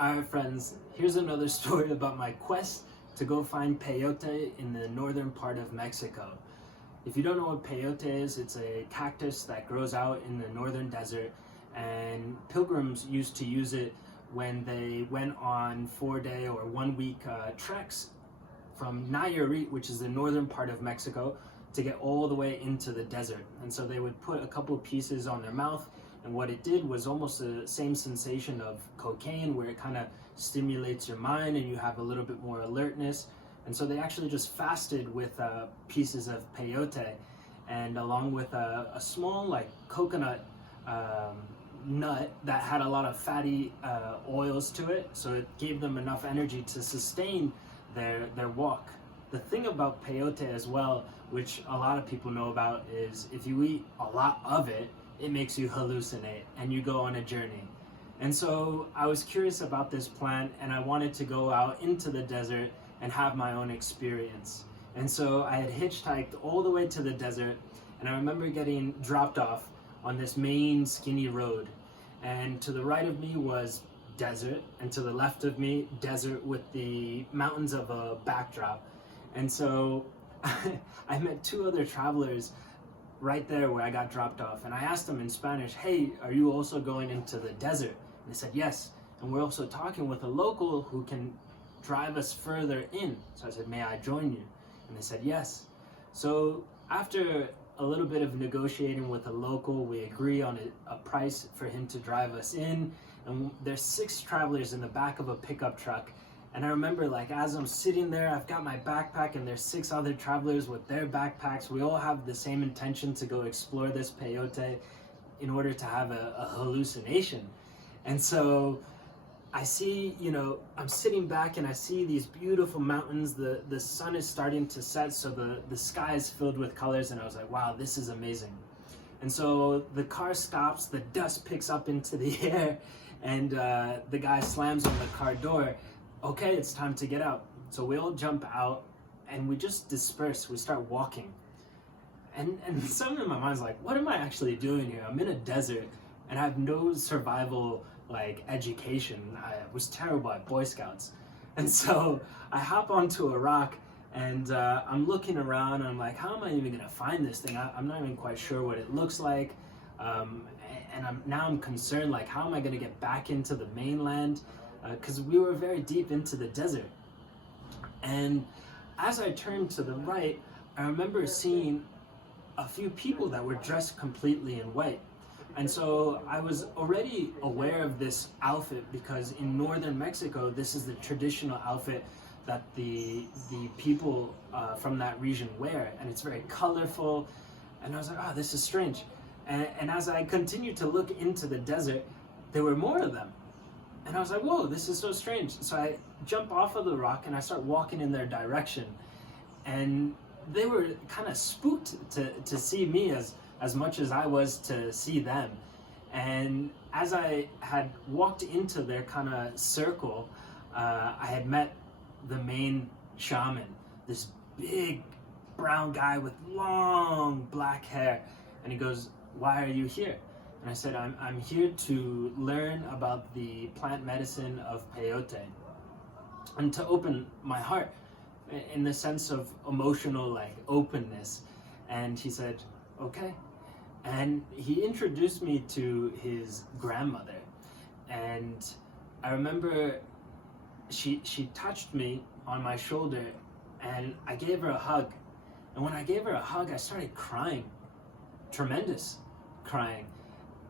Alright friends, here's another story about my quest to go find peyote in the northern part of Mexico. If you don't know what peyote is, it's a cactus that grows out in the northern desert, and pilgrims used to use it when they went on 4-day or 1-week treks from Nayarit, which is the northern part of Mexico, to get all the way into the desert. And so they would put a couple of pieces on their mouth, and what it did was almost the same sensation of cocaine, where it kind of stimulates your mind and you have a little bit more alertness. And so they actually just fasted with pieces of peyote, and along with a small like coconut nut that had a lot of fatty oils to it, so it gave them enough energy to sustain their walk. The thing about peyote as well, which a lot of people know about, is if you eat a lot of it, it makes you hallucinate and you go on a journey. And so I was curious about this plant, and I wanted to go out into the desert and have my own experience. And so I had hitchhiked all the way to the desert, and I remember getting dropped off on this main skinny road. And to the right of me was desert, and to the left of me, desert with the mountains of a backdrop. And so I met two other travelers right there where I got dropped off, and I asked them in Spanish, "Hey, are you also going into the desert?" And they said yes, and we're also talking with a local who can drive us further in. So I said, "May I join you?" And they said yes. So after a little bit of negotiating with a local, we agree on a price for him to drive us in, and there's 6 travelers in the back of a pickup truck. And I remember, like, as I'm sitting there, I've got my backpack, and there's 6 other travelers with their backpacks. We all have the same intention to go explore this peyote in order to have a hallucination. And so I see, I'm sitting back and I see these beautiful mountains. The sun is starting to set, so the sky is filled with colors, and I was like, wow, this is amazing. And so the car stops, the dust picks up into the air, and the guy slams on the car door. Okay, it's time to get out. So we all jump out and we just disperse. We start walking. And something in my mind's like, what am I actually doing here? I'm in a desert and I have no survival education. I was terrible at Boy Scouts. And so I hop onto a rock, and I'm looking around, and I'm like, how am I even gonna find this thing? I'm not even quite sure what it looks like. And I'm concerned, like, how am I gonna get back into the mainland? Because we were very deep into the desert. And as I turned to the right, I remember seeing a few people that were dressed completely in white. And so I was already aware of this outfit, because in northern Mexico, this is the traditional outfit that the people from that region wear, and it's very colorful. And I was like, oh, this is strange. And as I continued to look into the desert, there were more of them. And I was like, whoa, this is so strange. So I jump off of the rock and I start walking in their direction. And they were kind of spooked to see me as much as I was to see them. And as I had walked into their kind of circle, I had met the main shaman, this big brown guy with long black hair. And he goes, "Why are you here?" And I said, I'm here to learn about the plant medicine of peyote, and to open my heart in the sense of emotional openness. And he said, okay. And he introduced me to his grandmother. And I remember she touched me on my shoulder, and I gave her a hug. And when I gave her a hug, I started crying, tremendous crying.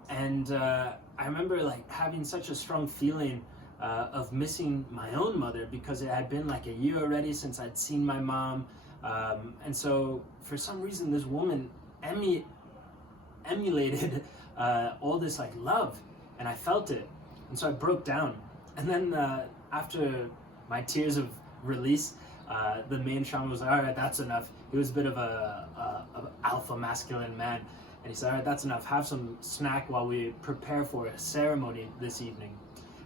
And I remember having such a strong feeling of missing my own mother, because it had been a year already since I'd seen my mom. And so for some reason, this woman emulated all this love, and I felt it. And so I broke down. And then after my tears of release, the main shaman was like, all right, that's enough. He was a bit of a alpha masculine man. And he said, all right, that's enough. Have some snack while we prepare for a ceremony this evening.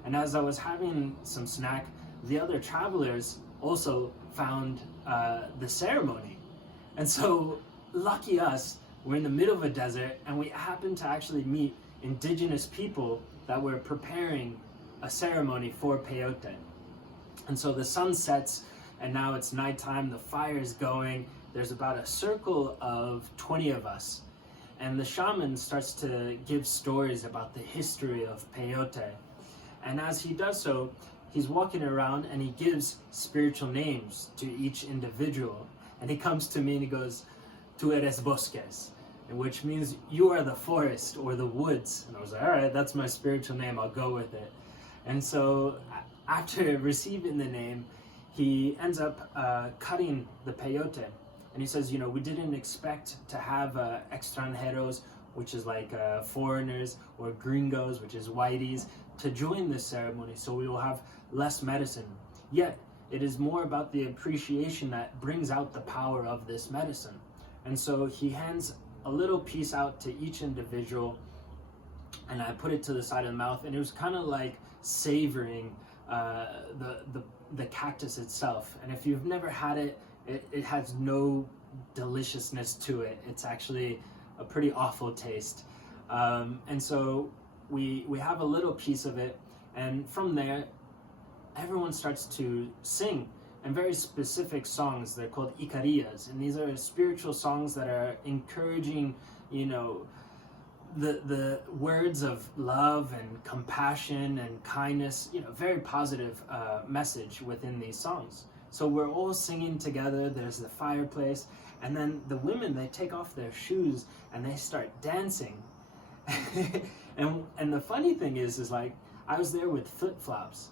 And as I was having some snack, the other travelers also found the ceremony. And so, lucky us, we're in the middle of a desert, and we happened to actually meet indigenous people that were preparing a ceremony for peyote. And so the sun sets, and now it's nighttime, the fire is going, there's about a circle of 20 of us. And the shaman starts to give stories about the history of peyote. And as he does so, he's walking around and he gives spiritual names to each individual. And he comes to me and he goes, "Tu eres bosques," which means you are the forest or the woods. And I was like, all right, that's my spiritual name, I'll go with it. And so after receiving the name, he ends up cutting the peyote. And he says, we didn't expect to have extranjeros, which is like foreigners, or gringos, which is whiteys, to join this ceremony, so we will have less medicine. Yet, it is more about the appreciation that brings out the power of this medicine. And so he hands a little piece out to each individual, and I put it to the side of the mouth, and it was kind of like savoring the cactus itself. And if you've never had it, it has no deliciousness to it. It's actually a pretty awful taste. And so we have a little piece of it, and from there, everyone starts to sing, and very specific songs. They're called icarias, and these are spiritual songs that are encouraging, the words of love and compassion and kindness, very positive message within these songs. So we're all singing together, there's the fireplace, and then the women, they take off their shoes and they start dancing. and the funny thing is like, I was there with flip-flops,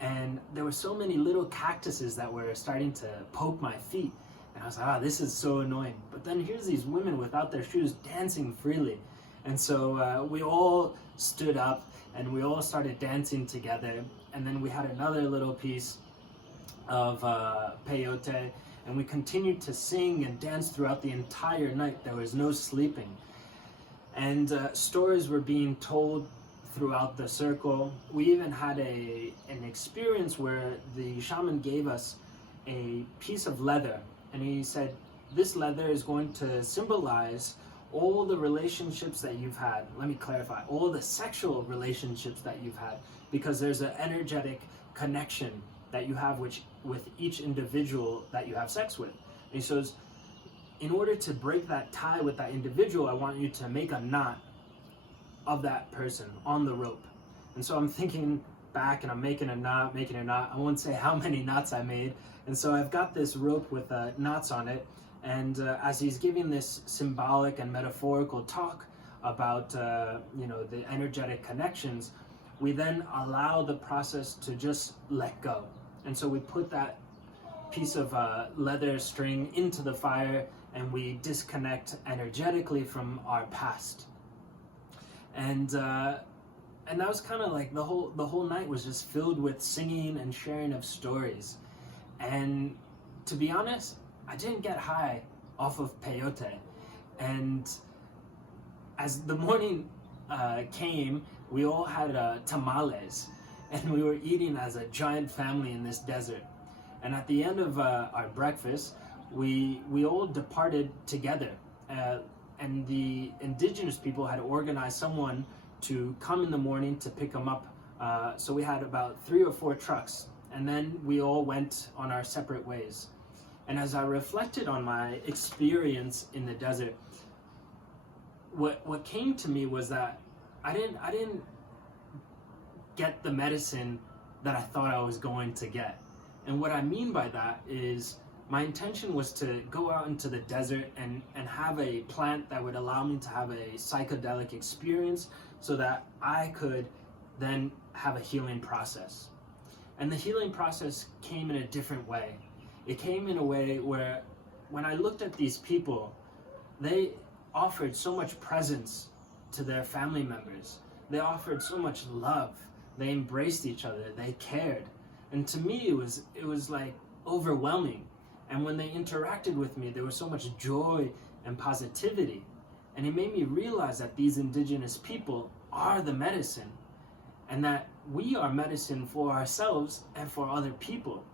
and there were so many little cactuses that were starting to poke my feet. And I was like, this is so annoying. But then here's these women without their shoes dancing freely. And so we all stood up and we all started dancing together. And then we had another little piece of peyote, and we continued to sing and dance throughout the entire night. There was no sleeping. And stories were being told throughout the circle. We even had an experience where the shaman gave us a piece of leather, and he said, this leather is going to symbolize all the relationships that you've had. Let me clarify, all the sexual relationships that you've had, because there's an energetic connection that you have with each individual that you have sex with. And he says, in order to break that tie with that individual, I want you to make a knot of that person on the rope. And so I'm thinking back, and I'm making a knot. I won't say how many knots I made. And so I've got this rope with knots on it. And as he's giving this symbolic and metaphorical talk about the energetic connections, we then allow the process to just let go. And so we put that piece of leather string into the fire, and we disconnect energetically from our past. And that was kind of like the whole night was just filled with singing and sharing of stories. And to be honest, I didn't get high off of peyote. And as the morning came, we all had tamales, and we were eating as a giant family in this desert. And at the end of our breakfast, we all departed together. And the indigenous people had organized someone to come in the morning to pick them up. So we had about 3 or 4 trucks, and then we all went on our separate ways. And as I reflected on my experience in the desert, what came to me was that I didn't get the medicine that I thought I was going to get. And what I mean by that is, my intention was to go out into the desert and have a plant that would allow me to have a psychedelic experience, so that I could then have a healing process. And the healing process came in a different way. It came in a way where, when I looked at these people, they offered so much presence to their family members. They offered so much love. They embraced each other. They cared. And to me, it was like overwhelming. And when they interacted with me, there was so much joy and positivity. And it made me realize that these indigenous people are the medicine, and that we are medicine for ourselves and for other people.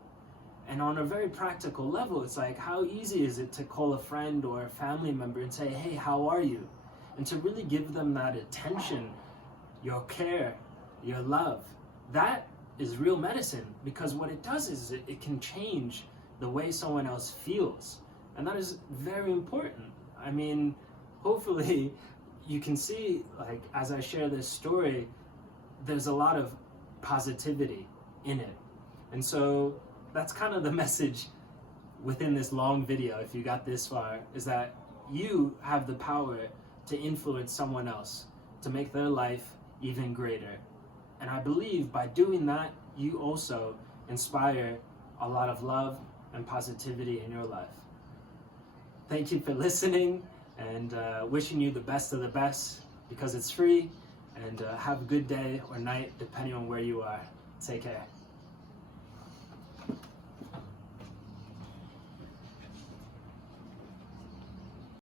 And on a very practical level, it's like, how easy is it to call a friend or a family member and say, hey, how are you? And to really give them that attention, your care, your love, that is real medicine, because what it does is it can change the way someone else feels. And that is very important. I mean, hopefully you can see, like, as I share this story, there's a lot of positivity in it. And so that's kind of the message within this long video, if you got this far, is that you have the power to influence someone else, to make their life even greater. And I believe by doing that, you also inspire a lot of love and positivity in your life. Thank you for listening, and wishing you the best of the best, because it's free. And have a good day or night, depending on where you are. Take care.